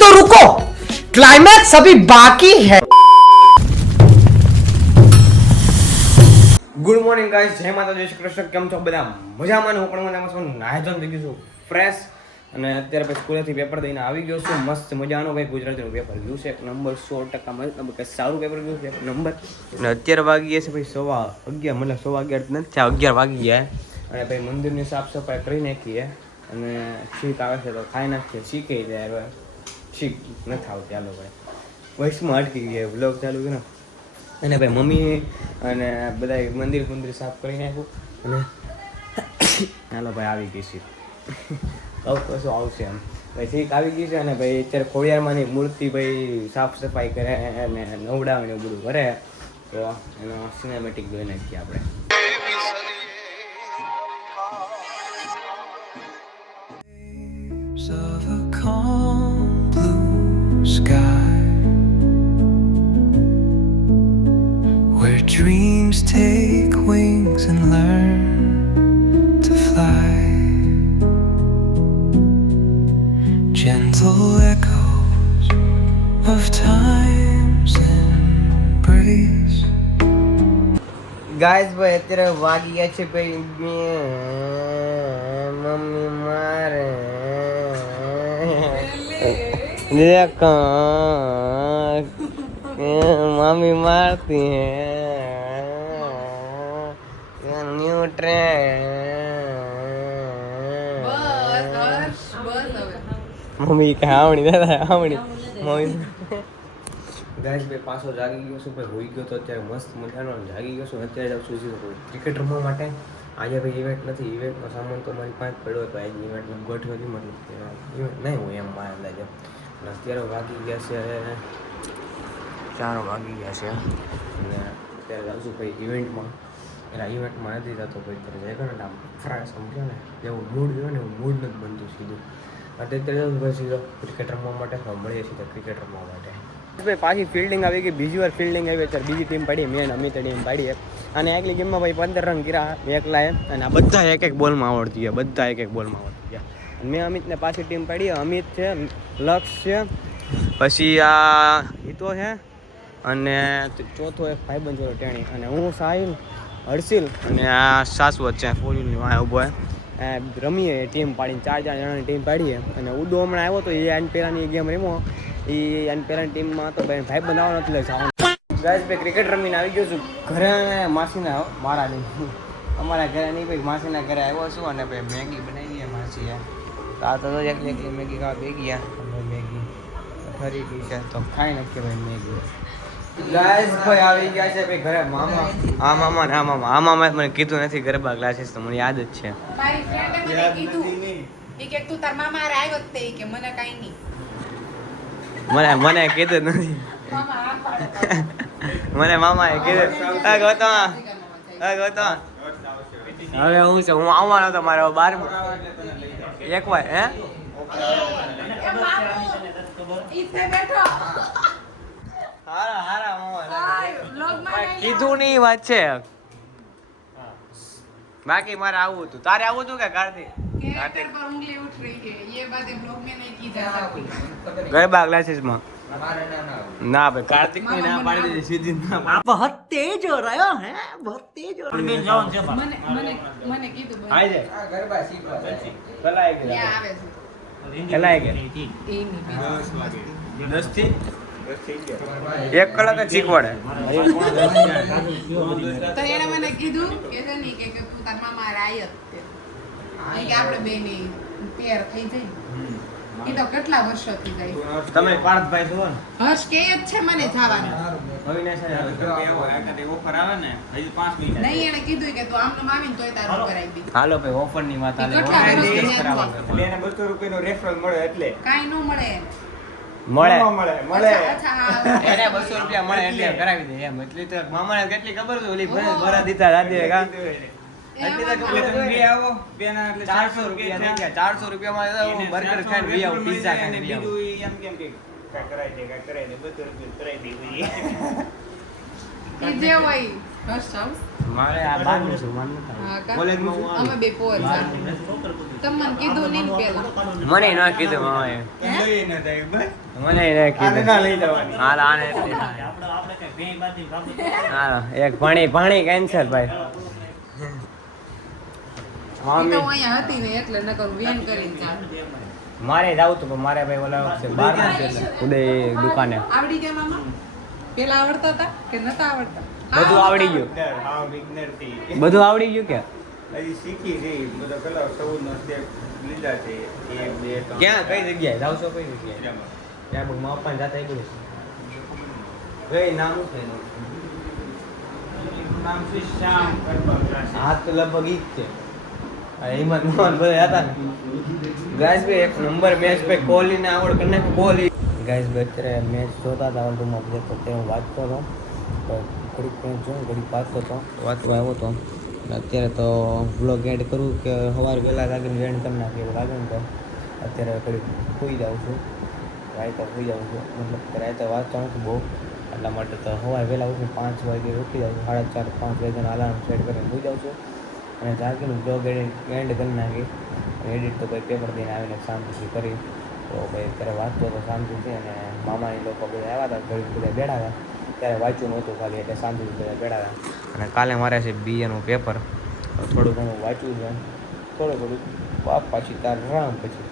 तो रुको, क्लाइमैक्स अभी बाकी है। ગુડ મોર્નિંગ ગાઈસ, જય માતા, જય શ્રી કૃષ્ણ. કેમ છો બધા? મજામાં ને? હું પણ મજામાં છું. નાહી ધોઈને થઈ ગયું છું ફ્રેશ, અને અત્યારે પછી સ્કૂલેથી પેપર દઈને આવી ગયો છું. મસ્ત મજાનું ભાઈ ગુજરાતીનું પેપર ગયું છે એક નંબર, 100% મતલબ કે સારું પેપર ગયું છે એક નંબર. અને અત્યારે વાગી ગયા છે ભાઈ 11:15, મતલબ 11:15 નથી થયા, 11 વાગી ગયા. અને ભાઈ મંદિરની સાફ સફાઈ કરી નાખીએ, અને શીખ આવે છે તો ખાઈ નાખીએ. શીખે જાય હવે, શીખ નથી આવતી. ચાલો ભાઈ, વોઇસમાં અટકી ગયા, વ્લોગ ચાલુ કર્યો. અને ભાઈ મમ્મી અને બધા મંદિર સાફ કરી નાખ્યું. અને ચાલો ભાઈ આવી ગઈ છે, આવું કશું આવશે એમ ભાઈ. શીખ આવી ગઈ છે. અને ભાઈ અત્યારે ખોડિયારમાંની મૂર્તિ ભાઈ સાફ સફાઈ કરે અને નવડાવે એવું બધું કરે, તો એનો સિનેમેટિક જોઈ નાખીએ આપણે. Of a calm blue sky, where dreams take wings and learn to fly. Gentle echoes of time's embrace. Guys ભાઈ અત્યારે વાગી ગયા છે ભાઈ મમ્મી મારે मम्मी मारती है न्यू ट्रेन मम्मी કે આવણી દાદા આવણી મમ્મી. ગાઈસ ભાઈ પાછો જાગી ગયો છું ભાઈ, હોઈ ગયો તો અત્યારે મસ્ત મજાનો જાગી ગયો છું. અત્યારે જાઉં છું ક્રિકેટ રમવા માટે. આજે ભાઈ ઇવેન્ટ નથી, ઇવેન્ટનો સામાન તો મારી પાસે પડ્યો હતો. આજે ઇવેન્ટ ગોઠવેલી, મતલબ ઇવેન્ટ નહીં હોય એમ મારા અંદાજે. અને અત્યારે વાગી ગયા છે 4 વાગી ગયા છે. અને અત્યારે જાઉં છું ભાઈ ઇવેન્ટમાં. એટલે ઇવેન્ટમાં નથી જતો ભાઈ, અત્યારે જાય ને આમ ફ્રાય સમજ્યો ને, જેવું મૂડ હોય ને એવું મૂડ નથી બનતું સીધું. અત્યારે જાઉં ભાઈ સીધો ક્રિકેટ રમવા માટે. મળીએ છીએ ક્રિકેટ રમવા માટે. ભાઈ પાછી ફિલ્ડિંગ આવી ગઈ, બીજી વાર ફિલ્ડિંગ આવી. અત્યારે બીજી ટીમ પાડી, મેં અમિત ટીમ પાડી. અને એકલી ગેમમાં ભાઈ 15 રન કર્યા એકલાએ. અને આ બધા એક બોલમાં આવડતી ગયા, બધા એક બોલમાં આવડતી ગયા. મેં અમિતને પાછી ટીમ પાડી. અમિત છે, લક્ષ છે, પછી આ હિતો છે, અને ચોથો એક ભાઈબંધ જોડો ટેણી, અને હું સાહિલ, હર્ષિલ, અને આ શાશ્વત છે ફોરવ્હીલની વાંહે ઊભો છે. રમીએ ટીમ પાડીને 4 જણાની ટીમ પાડીએ. અને ઉડો હમણાં આવ્યો તો, એ આની પહેલાંની ગેમ રમ્યો, એ આની પહેલાંની ટીમમાં તો ભાઈ ભાઈ બનાવવાનો નથી જવાનું. ગાઈસ ભાઈ ક્રિકેટ રમીને આવી ગયો છું ઘરે. માસીના મારા નહીં, અમારા ઘરે નહીં ભાઈ, માસીના ઘરે આવ્યો છું. અને ભાઈ મેગી બનાવી માસીએ. તો આ તો એકલી મેગી ખાવા બે ગયા. મેગી ફરી ગઈ છે તો ખાઈ નાખીએ ભાઈ મેગી. ગાઈસ ભાઈ આવી ગયા છે ભાઈ ઘરે મામા. આ મામા ને આ મામા. આ મામા મને કીધું નથી ગરબા ક્લાસીસ, તો મને યાદ જ છે. મારી ફ્રેન્ડે મને કીધું કે તું તાર મામા હારે આવ્યો તે કે મને કાઈ નહીં. મને કીધું નથી. મામા આ પાડે. મને મામાએ કીધું ગૌતમ હવે હું છે, હું આવવાનો હતો મારે 12 એક વાર. હે એ મામુ ઈથે બેઠો. હારા મામા વ્લોગમાં કીધું નહીં વાત છે. બાકી મારે આવું હતું, તારે આવું હતું કે કાર્તિક? कैरेक्टर पर उंगली उठ रही है, ये बातें ब्लॉग में नहीं की जा सकती. ગરબા ક્લાસીસમાં ના ભાઈ, કાર્તિક ની ના પાડી દીધી સીધી ના. बहुत तेज हो रहा है, बहुत તેજ हो रहा है. મને કીધું બોલ. આઈ જાય ગરબા શીખવા પછી કલાઈ ગયા. ક્યાં આવે છે કલાઈ ગયા એ નહીં 10 થી 1 કલાક જ શીખવાડે. તો એને મને કીધું કે છે નહીં કે તું તાર મામા હારે આવ્યો તે કે આપણે બેની પેર થઈ જાય. એ તો કેટલા વર્ષોથી જાય. તમે પાર્થભાઈ છો ને? હર્ષ કે જ છે મને જવાનું. અવિનાશ ઓફર આવે ને હજી 5 મિનિટ નહીં એને કીધું કે તું આમનો આવીને તોય તારું કરાવી દીધું. હાલો ભાઈ ઓફર ની વાત હાલે. કેટલા વર્ષથી કરાવવાનું. એટલે એને 200 રૂપિયાનો રેફરલ મળે એટલે કાઈ ન મળે. મળે અચ્છા હા એને 200 રૂપિયા મળે એટલે કરાવી દે એમ. એટલી તો મામાને કેટલી ખબર છે ઓલી ભરા દીધા રાતે કા એટલી તો ખબર તમે બે આવો બેના એટલે 400 રૂપિયા થઈ ગયા. 400 રૂપિયામાં હું બર્ગર ખાઈને બી આવું, પિઝા ખાઈને બી આવું. બીજું એમ કેમ કે કરાઈ દે 200 રૂપિયા કરાઈ દે. ઈ જે હોય ફર્સ્ટ હાઉસ મારે આ બારનું છે માનવું હા કા? કોલેજમાં હું અમે બે પોર તમને કીધું નહીં ને પેલા મને ના કીધું મામાએ મને ના કીધું હાલ આને હાલ એક પાણી કેન્સલ ભાઈ ઈ તો હું અહીંયા હતી ને એટલે નકર વેન કરીને જાઉં. મારે જાવું હતું પણ મારે ભાઈ ઓલા વખતે બહાર છે એટલે ઉદય દુકાને આવડી ગયા મામા પેલા આવડતા હતા કે નતા આવડતા બધું આવડી ગયું બધું આવડી ગયું કે ક્યાં કઈ જગ્યાએ જાવ છો કઈ જગ્યાએ ત્યાં બહુ માપા જાતા એકલું કઈ નામ છે એનું? હા તો લગભગ ઈ જ છે હિંમત મોહન બધા હતા ને ગાઈસ ભાઈ એક નંબર મેચ ભાઈ કોહલી ને આવડ કરીને કોહલી ગાઈસ ભાઈ અત્યારે મેચ જોતા હતા વર્લ્ડમાં બધે તો તે હું વાંચતો હતો તો ઘડીક મેચ જોઈ ઘડીક વાંચતો હતો વાંચવા આવ્યો હતો અત્યારે તો વ્લોગ એડ કરું કે સવારે વહેલા લાગીને એડ કરી નાખીએ એવું લાગે ને તો અત્યારે ઘડીક સૂઈ જાઉં છું રાતે સૂઈ જાઉં છું મતલબ રાતે વાંચતા નથી બહુ એટલા માટે તો સવારે વહેલા ઉઠીને 5 વાગે ઉઠી જાઉં છું 4:30 5 વાગ્યાનો અલાર્મ સેટ કરીને સૂઈ જાઉં છું અને જાગીને બ્લોગ એન્ડ કરી નાખી એડિટ તો ભાઈ પેપર દઈને આવીને શાંતિથી કરી તો ભાઈ અત્યારે વાંચતો તો શાંતિથી અને મામાની લોકો બધા આવ્યા હતા ઘડી બધા બેઠા હતા ત્યારે વાંચ્યું નહોતું ખાલી એટલે શાંતિથી બધા બેઠા હતા અને કાલે મારે છે બીએનું પેપર થોડું ઘણું વાંચ્યું છે થોડું પાછી તાર રામ પછી